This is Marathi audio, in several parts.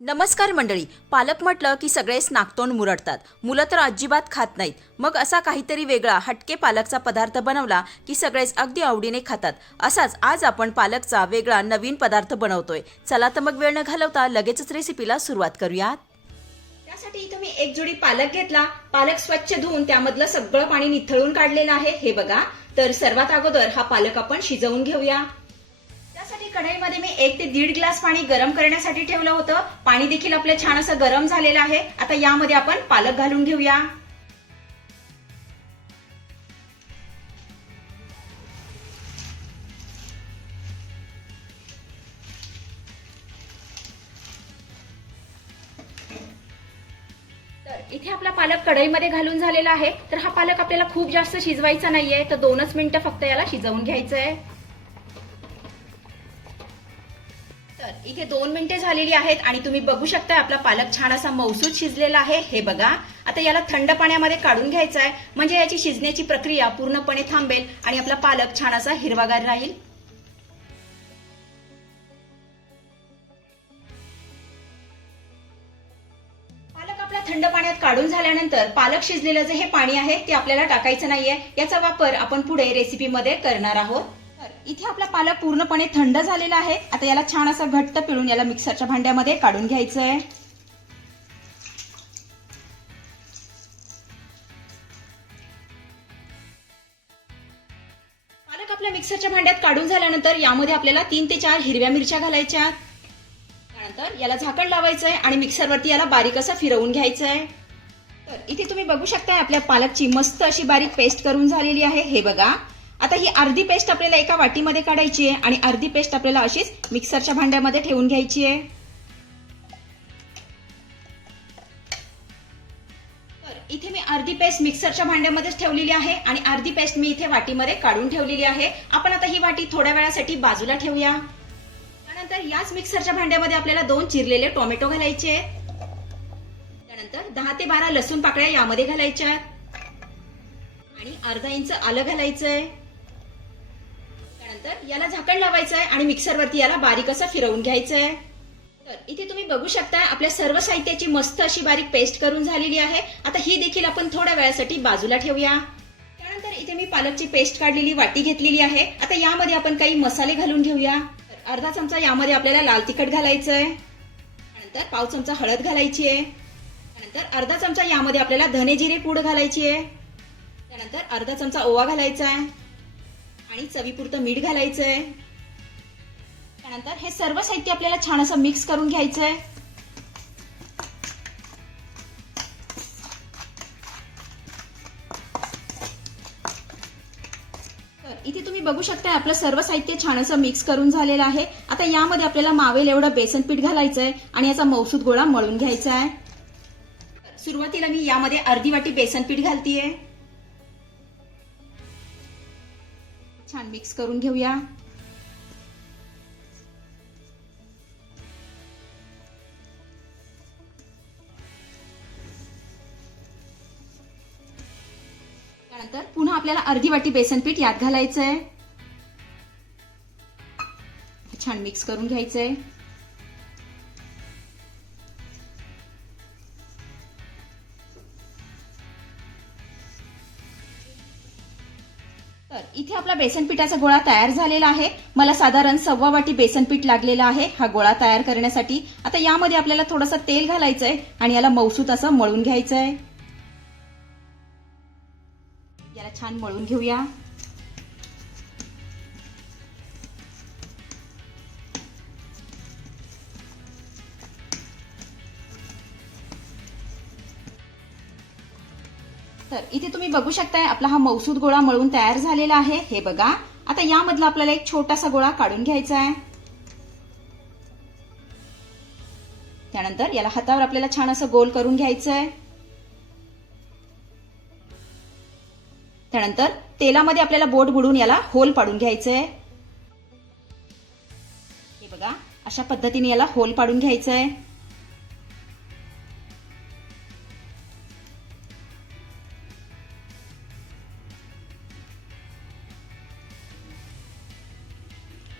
नमस्कार मंडळी. पालक म्हटलं की सगळेच नाकतोंड मुरडतात. मुलं तर अजिबात खात नाहीत. मग असा काहीतरी वेगळा हटके पालकचा पदार्थ बनवला की सगळेच अगदी आवडीने खातात. असाच आज आपण पालकचा वेगळा नवीन पदार्थ बनवतोय. चला तर मग वेळ न घालवता लगेचच रेसिपीला सुरुवात करूयात. त्यासाठी इथं मी एक जोडी पालक घेतला. पालक स्वच्छ धुवून त्यामधलं सगळं पाणी निथळून काढलेलं आहे. हे बघा. तर सर्वात अगोदर हा पालक आपण शिजवून घेऊया. त्यासाठी कढईमध्ये मी एक ते दीड ग्लास पाणी गरम करण्यासाठी ठेवलं होतं. पाणी देखील आपलं छान असं गरम झालेलं आहे. आता यामध्ये आपण पालक घालून घेऊया. तर इथे आपला पालक कढईमध्ये घालून झालेला आहे. तर हा पालक आपल्याला खूप जास्त शिजवायचा नाहीये. तर दोनच मिनिटं फक्त याला शिजवून घ्यायचं आहे इथे दोन मिनिटे झालेली आहेत आणि तुम्ही बघू शकता आपला पालक छान असा मौसूद शिजलेला आहे. हे बघा. आता याला थंड पाण्यामध्ये काढून घ्यायचा आहे म्हणजे याची शिजण्याची प्रक्रिया पूर्णपणे थांबेल आणि आपला पालक छान असा हिरवागार राहील. पालक थंड पाण्यात काढून झाल्यानंतर पालक शिजलेलं जे हे पाणी आहे ते आपल्याला टाकायचं नाहीये. याचा वापर आपण पुढे रेसिपीमध्ये करणार आहोत. इथे आपला पालक पूर्णपणे थंड झालेला आहे. आता याला छान असा घट्ट पिळून याला मिक्सरच्या भांड्यामध्ये काढून घ्यायचं आहे पालक आपल्या मिक्सरच्या भांड्यात काढून झाल्यानंतर यामध्ये आपल्याला तीन ते चार हिरव्या मिरच्या घालायच्या. त्यानंतर याला झाकण लावायचं आहे आणि मिक्सरवरती याला बारीक असं फिरवून घ्यायचं आहे तर इथे तुम्ही बघू शकता आपल्या पालकची मस्त अशी बारीक पेस्ट करून झालेली आहे. हे बघा. आता ही अर्धी पेस्ट आपल्याला एका वाटीमध्ये काढायची आहे आणि अर्धी पेस्ट आपल्याला अशीच मिक्सरच्या भांड्यामध्ये ठेवून घ्यायची आहे. तर इथे मी अर्धी पेस्ट मिक्सरच्या भांड्यामध्येच ठेवलेली आहे आणि अर्धी पेस्ट मी इथे वाटीमध्ये काढून ठेवलेली आहे. आपण आता ही वाटी थोड्या वेळासाठी बाजूला ठेवूया. त्यानंतर याच मिक्सरच्या भांड्यामध्ये आपल्याला दोन चिरलेले टोमॅटो घालायचे आहेत. त्यानंतर दहा ते बारा लसूण पाकळ्या यामध्ये घालायच्या आहेत. आणि अर्धा इंच आलं घालायचंय. झाल्यानंतर याला झाकण लावायचं आहे आणि मिक्सरवरती याला बारीक असं फिरवून घ्यायचं आहे तर इथे तुम्ही बघू शकता आपल्या सर्व साहित्याची मस्त अशी बारीक पेस्ट करून झालेली आहे. आता ही देखील आपण थोड्या वेळासाठी बाजूला ठेवूया. त्यानंतर इथे मी पालकची पेस्ट काढलेली वाटी घेतलेली आहे. आता यामध्ये आपण काही मसाले घालून घेऊया. अर्धा चमचा यामध्ये आपल्याला लाल तिखट घालायचं आहे त्यानंतर पाव चमचा हळद घालायची आहे. त्यानंतर अर्धा चमचा यामध्ये आपल्याला धने जिरे पूड घालायची आहे. त्यानंतर अर्धा चमचा ओवा घालायचा आहे. आणि चवीपुरतं मीठ घालायचं आहे त्यानंतर हे सर्व साहित्य आपल्याला छान असं मिक्स करून घ्यायचं आहे तर इथे तुम्ही बघू शकता आपलं सर्व साहित्य छान असं मिक्स करून झालेलं आहे. आता यामध्ये आपल्याला मावेल एवढं बेसन पीठ घालायचं आहे आणि याचा मौसूद गोळा मळून घ्यायचा आहे सुरुवातीला मी यामध्ये अर्धी वाटी बेसन पीठ घालतीये. छान मिक्स करून घेऊया. त्यानंतर पुन्हा आपल्याला अर्धी वाटी बेसन पीठ यात घालायचंय. छान मिक्स करून घ्यायचंय. तर इथे आपला बेसन पिठाचा गोळा तयार झालेला आहे. मला साधारण सव्वा वाटी बेसन पीठ लागलेला आहे. हा गोळा तयार करण्यासाठी आता यामध्ये आपल्याला थोडंसं तेल घालायचंय आणि याला मौसूत असं मळून घ्यायचंय. याला छान मळून घेऊया. तर इथे तुम्ही बघू शकताय आपला हा मौसूद गोळा मळून तयार झालेला आहे. हे बघा. आता यामधला आपल्याला एक छोटासा गोळा काढून घ्यायचा आहे. त्यानंतर याला हातावर आपल्याला छान असं गोल करून घ्यायचं आहे त्यानंतर तेलामध्ये आपल्याला बोट बुडून याला होल पाडून घ्यायचं आहे हे बघा. अशा पद्धतीने याला होल पाडून घ्यायचं आहे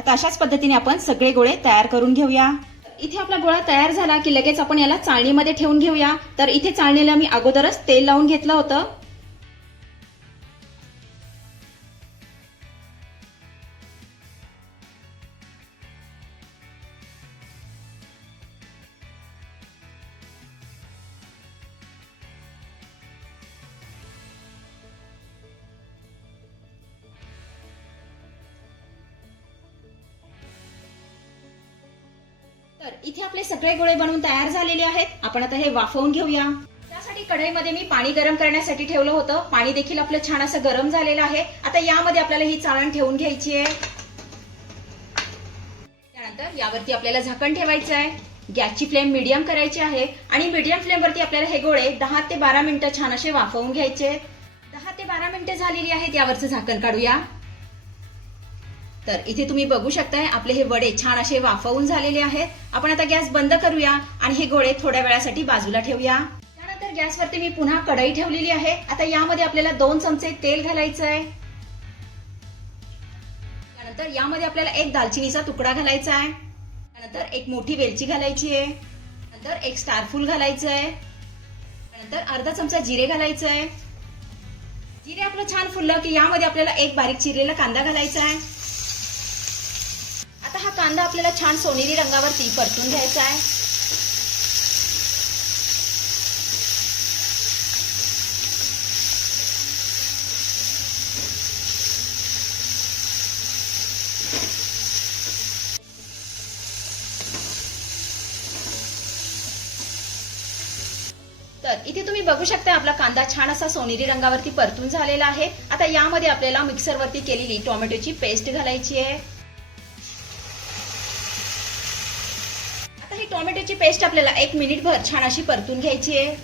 आता अशाच पद्धतीने आपण सगळे गोळे तयार करून घेऊया. इथे आपला गोळा तयार झाला की लगेच आपण याला चाळणीमध्ये ठेवून घेऊया. तर इथे चाळणीला मी अगोदरच तेल लावून घेतलं होतं. तर इथे आपले सगळे गोळे बनवून तयार झालेले आहेत. आपण आता हे वाफवून घेऊया. त्यासाठी कढईमध्ये मी पाणी गरम करण्यासाठी ठेवलं होतं. पाणी देखील आपलं छान असं गरम झालेलं आहे. आता यामध्ये आपल्याला ही चाळण ठेवून घ्यायची आहे. त्यानंतर यावरती आपल्याला झाकण ठेवायचं आहे. गॅसची फ्लेम मीडियम करायची आहे आणि मीडियम फ्लेमवरती आपल्याला हे गोळे दहा ते बारा मिनिटं छान असे वाफवून घ्यायचे. दहा ते बारा मिनिटं झालेली आहेत. यावरचं झाकण काढूया. तर इथे तुम्ही बघू शकताय आपले हे वडे छान असे वाफवून झालेले आहेत. आपण आता गॅस बंद करूया आणि हे गोळे थोड्या वेळासाठी बाजूला ठेवूया. त्यानंतर गॅसवरती मी पुन्हा कढई ठेवलेली आहे. आता यामध्ये आपल्याला दोन चमचे तेल घालायचं आहे त्यानंतर यामध्ये आपल्याला एक दालचिनीचा तुकडा घालायचा आहे त्यानंतर एक मोठी वेलची घालायची आहे. नंतर एक स्टारफूल घालायचं आहे त्यानंतर अर्धा चमचा जिरे घालायचं आहे जिरे आपलं छान फुललं की यामध्ये आपल्याला एक बारीक चिरलेला कांदा घालायचा आहे आता हा कांदा आपल्याला छान सोनेरी रंगावरती परतून घ्यायचा आहे. तर इथे तुम्ही बघू शकता आपला कांदा छान असा सोनेरी रंगावरती परतून झालेला आहे. आता यामध्ये आपल्याला मिक्सरवरती केलेली टोमॅटोची पेस्ट घालायची आहे. टोमॅटोची पेस्ट आपल्याला एक मिनिटभर छान अशी परतून घ्यायची आहे.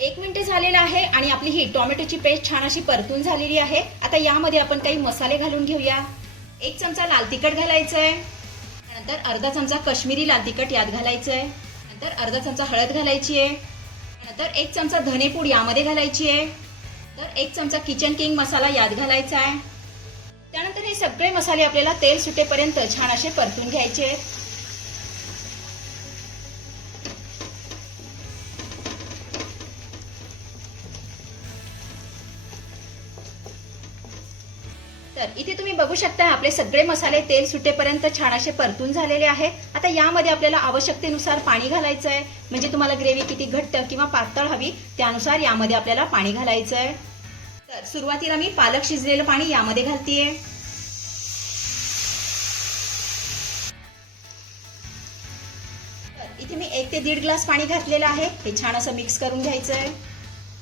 एक मिनिट झालेलं आहे आणि आपली ही टोमॅटोची पेस्ट छान अशी परतून झालेली आहे. आता यामध्ये आपण काही मसाले घालून घेऊया. एक चमचा लाल तिखट घालायचं आहे नंतर अर्धा चमचा कश्मीरी लाल तिखट यात घालायचं आहे नंतर अर्धा चमचा हळद घालायची आहे. तर एक चमचा धनेपूड यामध्ये घालायची आहे. तर एक चमचा किचन किंग मसाला यात घालायचा आहे. त्यानंतर हे सगळे मसाले आपल्याला तेल सुटेपर्यंत छान असे परतून घ्यायचे आहेत. तर इथे तुम्ही बघू शकता आपले सगळे मसाले तेल सुटेपर्यंत छान असे परतून झालेले आहे आता यामध्ये आपल्याला आवश्यकतेनुसार पाणी घालायचं आहे म्हणजे तुम्हाला ग्रेव्ही किती घट्ट किंवा पातळ हवी त्यानुसार यामध्ये आपल्याला पाणी घालायचं आहे तर सुरुवातीला मी पालक शिजलेलं पाणी यामध्ये घालतीये. इथे मी एक ते दीड ग्लास पाणी घातलेलं आहे. हे छान असं मिक्स करून घ्यायचं आहे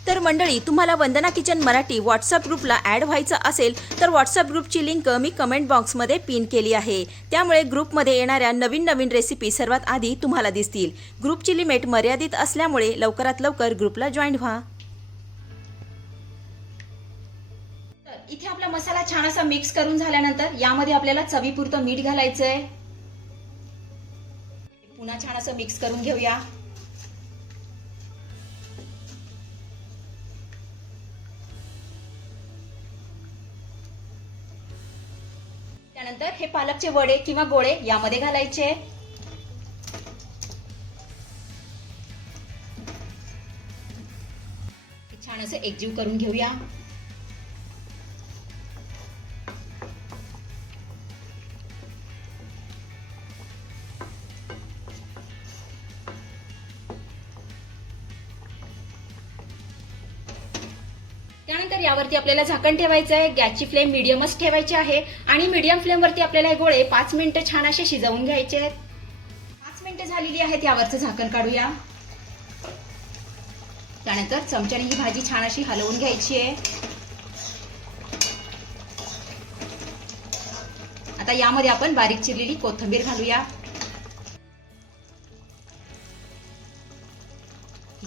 तर मंडळी तुम्हाला वंदना किचन मराठी व्हॉट्सअप ग्रुपला ॲड व्हायचं असेल तर व्हॉट्सअप ग्रुपची लिंक मी कमेंट बॉक्समध्ये पिन केली आहे. त्यामुळे ग्रुपमध्ये येणाऱ्या नवीन नवीन रेसिपी सर्वात आधी तुम्हाला दिसतील. ग्रुपची लिमिट मर्यादित असल्यामुळे लवकरात लवकर ग्रुपला जॉईन व्हा. तर इथे आपला मसाला छान असा मिक्स करून झाल्यानंतर यामध्ये आपल्याला चवीपुरतं मीठ घालायचंय. पुन्हा छान असं मिक्स करून घेऊया. त्यानंतर हे पालकचे वडे किंवा गोळे यामध्ये घालायचे. छान असं एकजीव करून घेऊया. त्यानंतर आपल्याला झाकण ठेवायचं आहे गॅसची फ्लेम मिडियमच ठेवायची आहे आणि मिडियम फ्लेमवरती आपल्याला हे गोळे पाच मिनिटं छान असे शिजवून घ्यायचे आहेत. पाच मिनिटं झालेली आहेत यावरचं झाकण काढूया. त्यानंतर चमच्याने ही भाजी छान अशी हलवून घ्यायची आहे. आता यामध्ये आपण बारीक चिरलेली कोथिंबीर घालूया.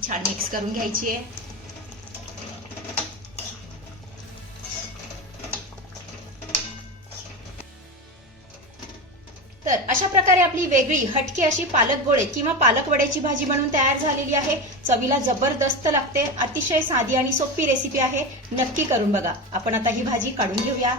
छान मिक्स करून घ्यायची आहे. प्रकारे आपली वेगळी हटकी अशी पालक गोळे किंवा पालक वड्याची भाजी बनवून तयार झालेली आहे. चवीला जबरदस्त लागते अतिशय साधी आणि सोपी रेसिपी आहे. नक्की करून बघा. आपण आता ही भाजी काढून घेऊया.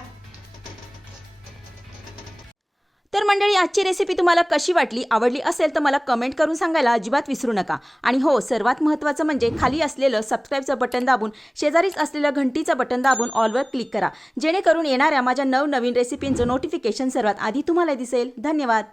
तर मंडळी आजची रेसिपी तुम्हाला कशी वाटली आवडली असेल तर मला कमेंट करून सांगायला अजिबात विसरू नका. आणि हो सर्वात महत्त्वाचं म्हणजे खाली असलेलं सबस्क्राईबचं बटन दाबून शेजारीच असलेलं घंटीचं बटन दाबून ऑलवर क्लिक करा. जेणेकरून येणाऱ्या माझ्या नवनवीन रेसिपींचं नोटिफिकेशन सर्वात आधी तुम्हाला दिसेल. धन्यवाद.